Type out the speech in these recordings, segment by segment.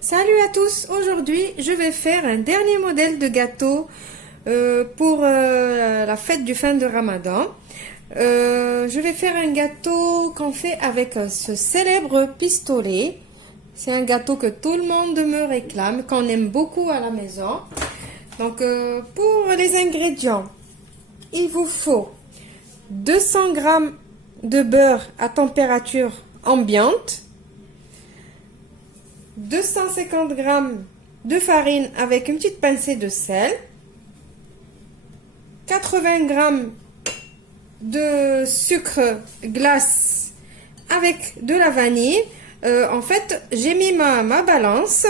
Salut à tous, aujourd'hui je vais faire un dernier modèle de gâteau pour la fête du fin de Ramadan. Je vais faire un gâteau qu'on fait avec ce célèbre pistolet. C'est un gâteau que tout le monde me réclame, qu'on aime beaucoup à la maison. Donc pour les ingrédients, il vous faut 200 g de beurre à température ambiante, 250 g de farine avec une petite pincée de sel, 80 g de sucre glace avec de la vanille. En fait, j'ai mis ma balance,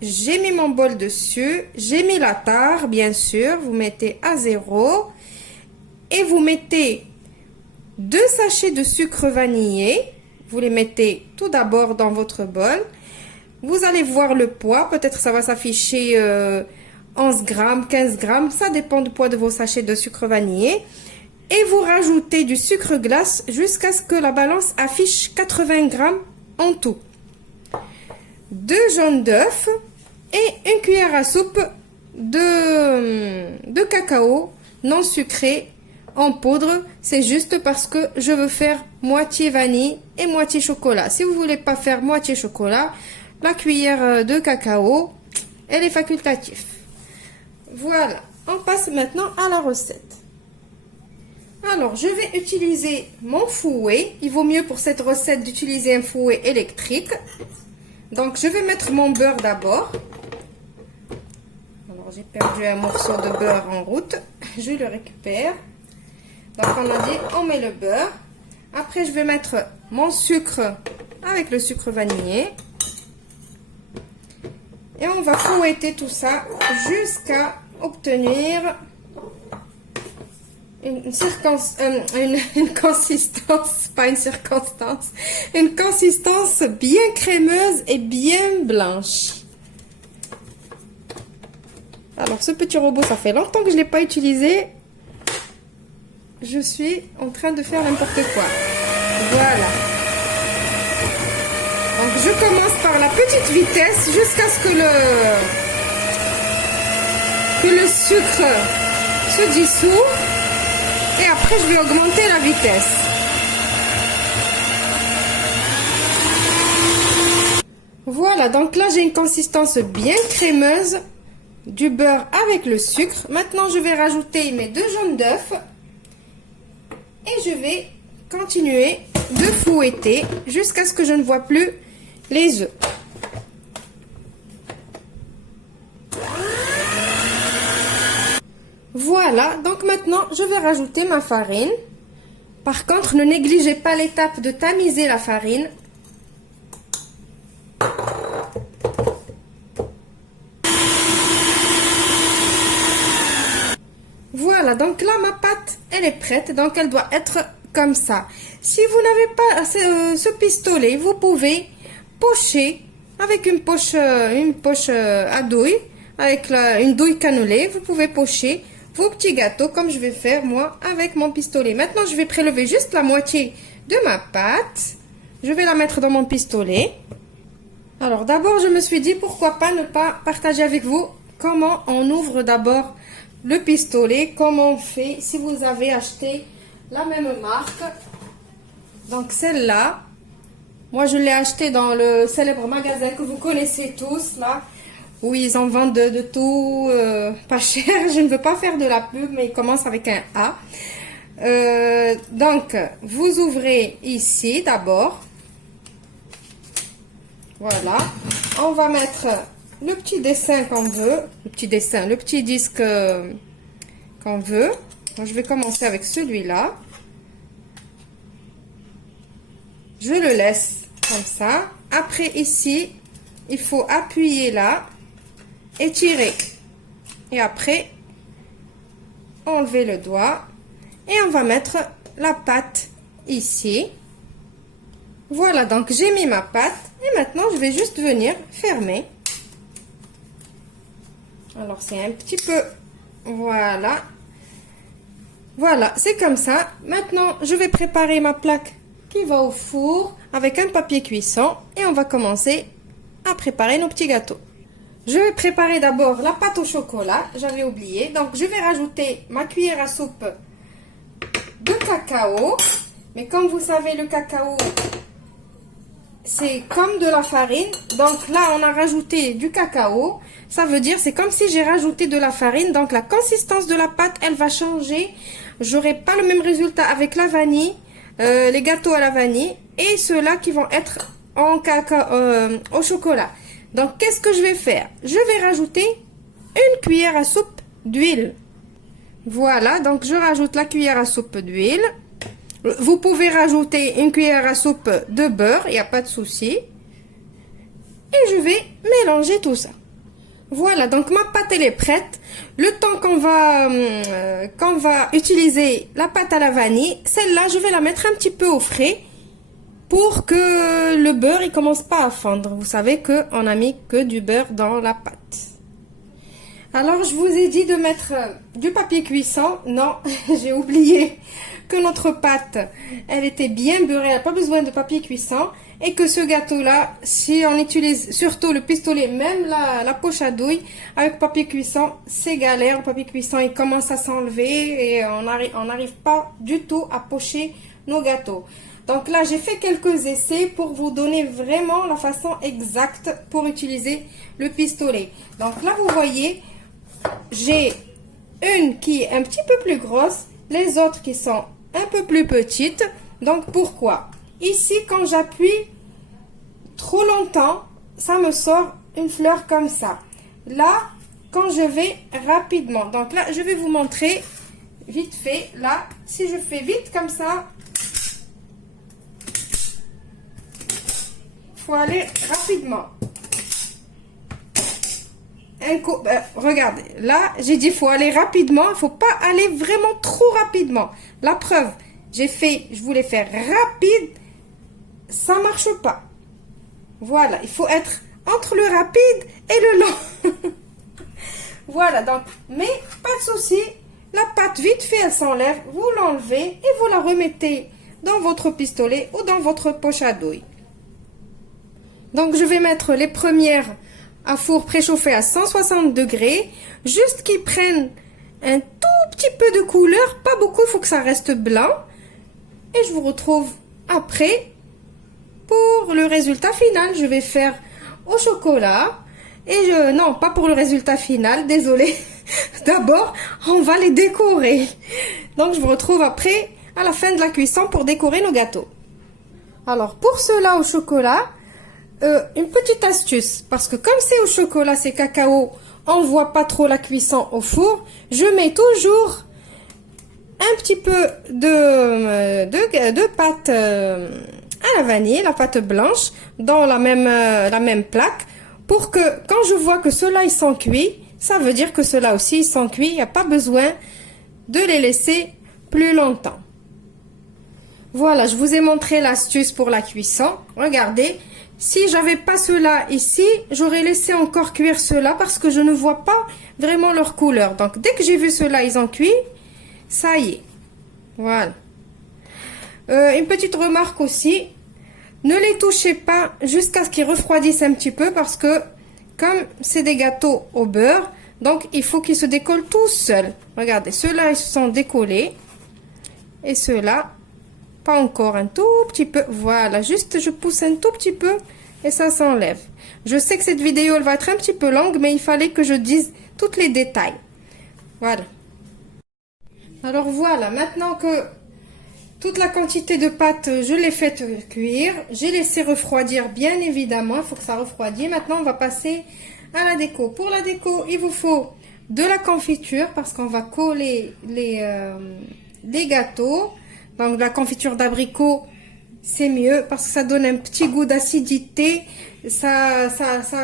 j'ai mis mon bol dessus, j'ai mis la tare, bien sûr, vous mettez à 0 et vous mettez 2 sachets de sucre vanillé. Vous les mettez tout d'abord dans votre bol. Vous allez voir le poids. Peut-être ça va s'afficher 11 grammes, 15 grammes. Ça dépend du poids de vos sachets de sucre vanillé. Et vous rajoutez du sucre glace jusqu'à ce que la balance affiche 80 grammes en tout. 2 jaunes d'œufs et une cuillère à soupe de cacao non sucré en poudre. C'est juste parce que je veux faire moitié vanille et moitié chocolat. Si vous voulez pas faire moitié chocolat, la cuillère de cacao, elle est facultative. Voilà, on passe maintenant à la recette. Alors, je vais utiliser mon fouet. Il vaut mieux pour cette recette d'utiliser un fouet électrique. Donc, je vais mettre mon beurre d'abord. Alors, j'ai perdu un morceau de beurre en route. Je le récupère. Donc, on a dit, on met le beurre. Après, je vais mettre mon sucre avec le sucre vanillé. Et on va fouetter tout ça jusqu'à obtenir une consistance, pas une circonstance, une consistance bien crémeuse et bien blanche. Alors, ce petit robot, ça fait longtemps que je ne l'ai pas utilisé. Je suis en train de faire n'importe quoi. Voilà. Donc, je commence par la petite vitesse jusqu'à ce que le sucre se dissout. Et après, je vais augmenter la vitesse. Voilà, donc là, j'ai une consistance bien crémeuse du beurre avec le sucre. Maintenant, je vais rajouter mes 2 jaunes d'œufs. Et je vais continuer de fouetter jusqu'à ce que je ne vois plus les œufs. Voilà, donc maintenant je vais rajouter ma farine. Par contre, ne négligez pas l'étape de tamiser la farine. Voilà, donc là ma pâte, elle est prête, donc elle doit être comme ça. Si vous n'avez pas ce pistolet, vous pouvez pocher avec une poche à douille, avec une douille cannelée, vous pouvez pocher vos petits gâteaux comme je vais faire moi avec mon pistolet. Maintenant, je vais prélever juste la moitié de ma pâte. Je vais la mettre dans mon pistolet. Alors d'abord, je me suis dit pourquoi pas ne pas partager avec vous comment on ouvre d'abord le pistolet, comment on fait si vous avez acheté la même marque. Donc celle-là, moi je l'ai acheté dans le célèbre magasin que vous connaissez tous là, où ils en vendent de tout, pas cher. Je ne veux pas faire de la pub, mais il commence avec un A. Donc, vous ouvrez ici d'abord. Voilà. On va mettre le petit dessin qu'on veut. Le petit disque qu'on veut. Donc, je vais commencer avec celui-là. Je le laisse comme ça. Après, ici, il faut appuyer là. Étirer et après enlever le doigt et on va mettre la pâte ici. Voilà, donc j'ai mis ma pâte et maintenant je vais juste venir fermer. Alors c'est un petit peu, voilà, c'est comme ça. Maintenant je vais préparer ma plaque qui va au four avec un papier cuisson et on va commencer à préparer nos petits gâteaux. Je vais préparer d'abord la pâte au chocolat, j'avais oublié. Donc je vais rajouter ma cuillère à soupe de cacao. Mais comme vous savez, le cacao, c'est comme de la farine. Donc là, on a rajouté du cacao. Ça veut dire, c'est comme si j'ai rajouté de la farine. Donc la consistance de la pâte, elle va changer. J'aurai pas le même résultat avec la vanille, les gâteaux à la vanille. Et ceux-là qui vont être en cacao, au chocolat. Donc qu'est-ce que je vais faire? Je vais rajouter une cuillère à soupe d'huile. Voilà, donc je rajoute la cuillère à soupe d'huile. Vous pouvez rajouter une cuillère à soupe de beurre, il n'y a pas de souci. Et je vais mélanger tout ça. Voilà, donc ma pâte elle est prête. Le temps qu'on va utiliser la pâte à la vanille, celle-là je vais la mettre un petit peu au frais pour que le beurre il commence pas à fondre. Vous savez que on a mis que du beurre dans la pâte. Alors je vous ai dit de mettre du papier cuisson. Non, j'ai oublié que notre pâte, elle était bien beurrée, elle n'a pas besoin de papier cuisson. Et que ce gâteau-là, si on utilise surtout le pistolet, même la poche à douille, avec papier cuisson, c'est galère. Le papier cuisson, il commence à s'enlever et on n'arrive pas du tout à pocher nos gâteaux. Donc là, j'ai fait quelques essais pour vous donner vraiment la façon exacte pour utiliser le pistolet. Donc là, vous voyez, j'ai une qui est un petit peu plus grosse, les autres qui sont un peu plus petites. Donc pourquoi? Ici, quand j'appuie trop longtemps, ça me sort une fleur comme ça. Là, quand je vais rapidement, donc là, je vais vous montrer vite fait. Là, si je fais vite comme ça, il faut aller rapidement. Regardez, là, j'ai dit il faut aller rapidement, il ne faut pas aller vraiment trop rapidement. La preuve, je voulais faire rapide, ça marche pas. Voilà, il faut être entre le rapide et le lent. Voilà, donc, mais pas de souci, la pâte vite fait, elle s'enlève, vous l'enlevez et vous la remettez dans votre pistolet ou dans votre poche à douille. Donc, je vais mettre les premières à four préchauffé à 160 degrés, juste qu'ils prennent un tout petit peu de couleur, pas beaucoup, il faut que ça reste blanc. Et je vous retrouve après pour le résultat final. Je vais faire au chocolat. Et non, pas pour le résultat final, désolé. D'abord, on va les décorer. Donc, je vous retrouve après, à la fin de la cuisson, pour décorer nos gâteaux. Alors, pour cela au chocolat, une petite astuce. Parce que comme c'est au chocolat, c'est cacao, on voit pas trop la cuisson au four. Je mets toujours un petit peu de pâte à la vanille, la pâte blanche, dans la même plaque, pour que quand je vois que ceux-là ils sont cuits, ça veut dire que ceux-là aussi ils sont cuits, il n'y a pas besoin de les laisser plus longtemps. Voilà, je vous ai montré l'astuce pour la cuisson. Regardez, si j'avais pas ceux-là ici, j'aurais laissé encore cuire ceux-là parce que je ne vois pas vraiment leur couleur. Donc dès que j'ai vu ceux-là, ils ont cuit. Ça y est, voilà. Une petite remarque aussi, ne les touchez pas jusqu'à ce qu'ils refroidissent un petit peu parce que comme c'est des gâteaux au beurre, donc il faut qu'ils se décollent tout seuls. Regardez, ceux-là ils se sont décollés et ceux-là pas encore, un tout petit peu. Voilà, juste je pousse un tout petit peu et ça s'enlève. Je sais que cette vidéo elle va être un petit peu longue, mais il fallait que je dise tous les détails. Voilà. Alors voilà, maintenant que toute la quantité de pâte, je l'ai faite cuire, j'ai laissé refroidir bien évidemment, il faut que ça refroidisse. Maintenant, on va passer à la déco. Pour la déco, il vous faut de la confiture parce qu'on va coller les gâteaux. Donc, de la confiture d'abricot, c'est mieux parce que ça donne un petit goût d'acidité. Ça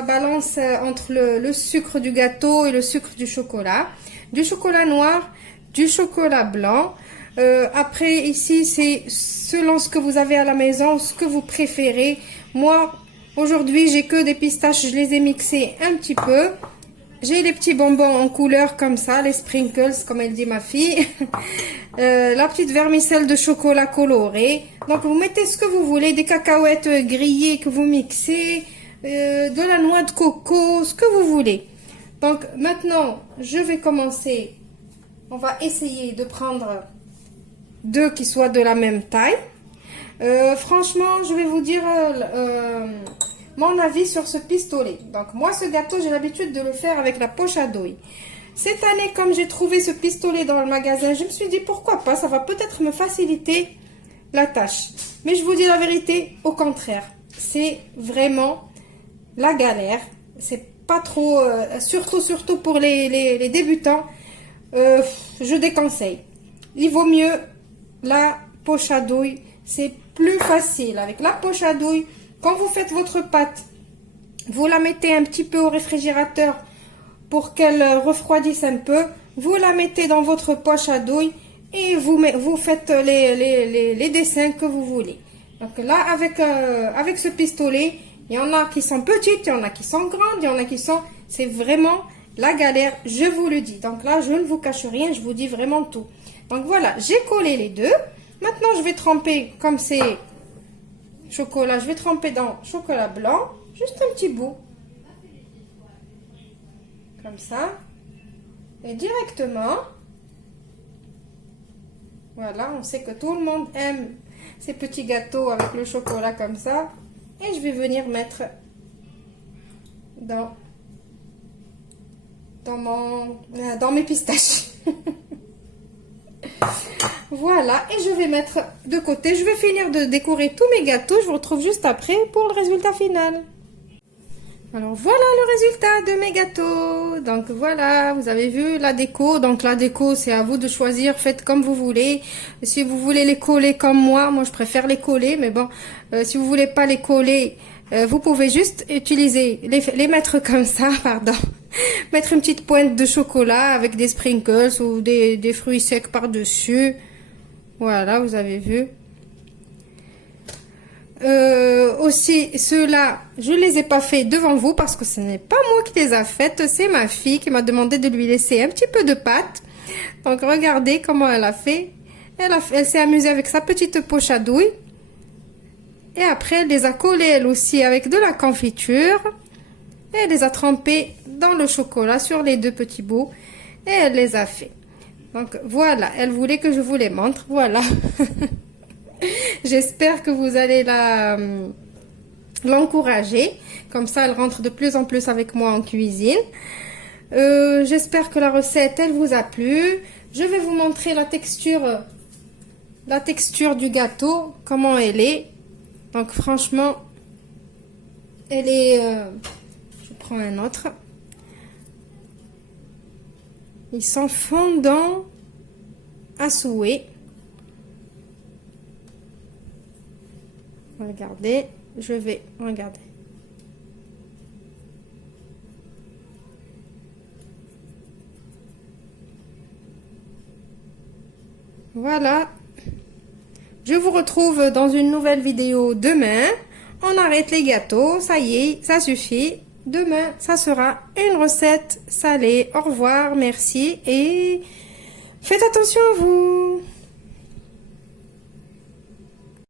balance entre le sucre du gâteau et le sucre du chocolat. Du chocolat noir, du chocolat blanc. Après ici c'est selon ce que vous avez à la maison, ce que vous préférez. Moi aujourd'hui j'ai que des pistaches, je les ai mixés un petit peu. J'ai les petits bonbons en couleur comme ça, les sprinkles comme elle dit ma fille. La petite vermicelle de chocolat coloré. Donc vous mettez ce que vous voulez, des cacahuètes grillées que vous mixez, de la noix de coco, ce que vous voulez. Donc maintenant, je vais commencer. On va essayer de prendre deux qui soient de la même taille. Franchement, je vais vous dire mon avis sur ce pistolet. Donc moi, ce gâteau, j'ai l'habitude de le faire avec la poche à douille. Cette année, comme j'ai trouvé ce pistolet dans le magasin, je me suis dit pourquoi pas, ça va peut-être me faciliter la tâche. Mais je vous dis la vérité, au contraire, c'est vraiment la galère. C'est pas trop, surtout pour les débutants, je déconseille. Il vaut mieux la poche à douille, c'est plus facile. Avec la poche à douille, quand vous faites votre pâte, vous la mettez un petit peu au réfrigérateur pour qu'elle refroidisse un peu. Vous la mettez dans votre poche à douille et vous faites les dessins que vous voulez. Donc là, avec ce pistolet, il y en a qui sont petites, il y en a qui sont grandes, il y en a qui sont... C'est vraiment la galère, je vous le dis. Donc là, je ne vous cache rien, je vous dis vraiment tout. Donc voilà, j'ai collé les deux. Maintenant, je vais tremper, comme c'est chocolat, je vais tremper dans chocolat blanc, juste un petit bout. Comme ça. Et directement, voilà, on sait que tout le monde aime ces petits gâteaux avec le chocolat comme ça. Et je vais venir mettre dans mes pistaches. Voilà, et je vais mettre de côté. Je vais finir de décorer tous mes gâteaux. Je vous retrouve juste après pour le résultat final. Alors voilà le résultat de mes gâteaux. Donc voilà, vous avez vu la déco. Donc la déco, c'est à vous de choisir, faites comme vous voulez. Si vous voulez les coller comme moi je préfère les coller, mais bon, si vous voulez pas les coller, vous pouvez juste utiliser, les mettre comme ça, pardon. Mettre une petite pointe de chocolat avec des sprinkles ou des fruits secs par-dessus. Voilà, vous avez vu. Aussi, ceux-là, je les ai pas fait devant vous parce que ce n'est pas moi qui les a faites, c'est ma fille qui m'a demandé de lui laisser un petit peu de pâte. Donc regardez comment elle a fait. Elle s'est amusée avec sa petite poche à douille. Et après, elle les a collés elle aussi avec de la confiture. Et elle les a trempés dans le chocolat sur les deux petits bouts. Et elle les a fait. Donc voilà, elle voulait que je vous les montre. Voilà. J'espère que vous allez l'encourager. Comme ça, elle rentre de plus en plus avec moi en cuisine. J'espère que la recette, elle vous a plu. Je vais vous montrer la texture du gâteau, comment elle est. Donc franchement, elle est... je prends un autre. Ils sont fondants à souhait. Regardez, je vais regarder. Voilà. Je vous retrouve dans une nouvelle vidéo demain. On arrête les gâteaux, ça y est, ça suffit. Demain, ça sera une recette salée. Au revoir, merci et faites attention à vous.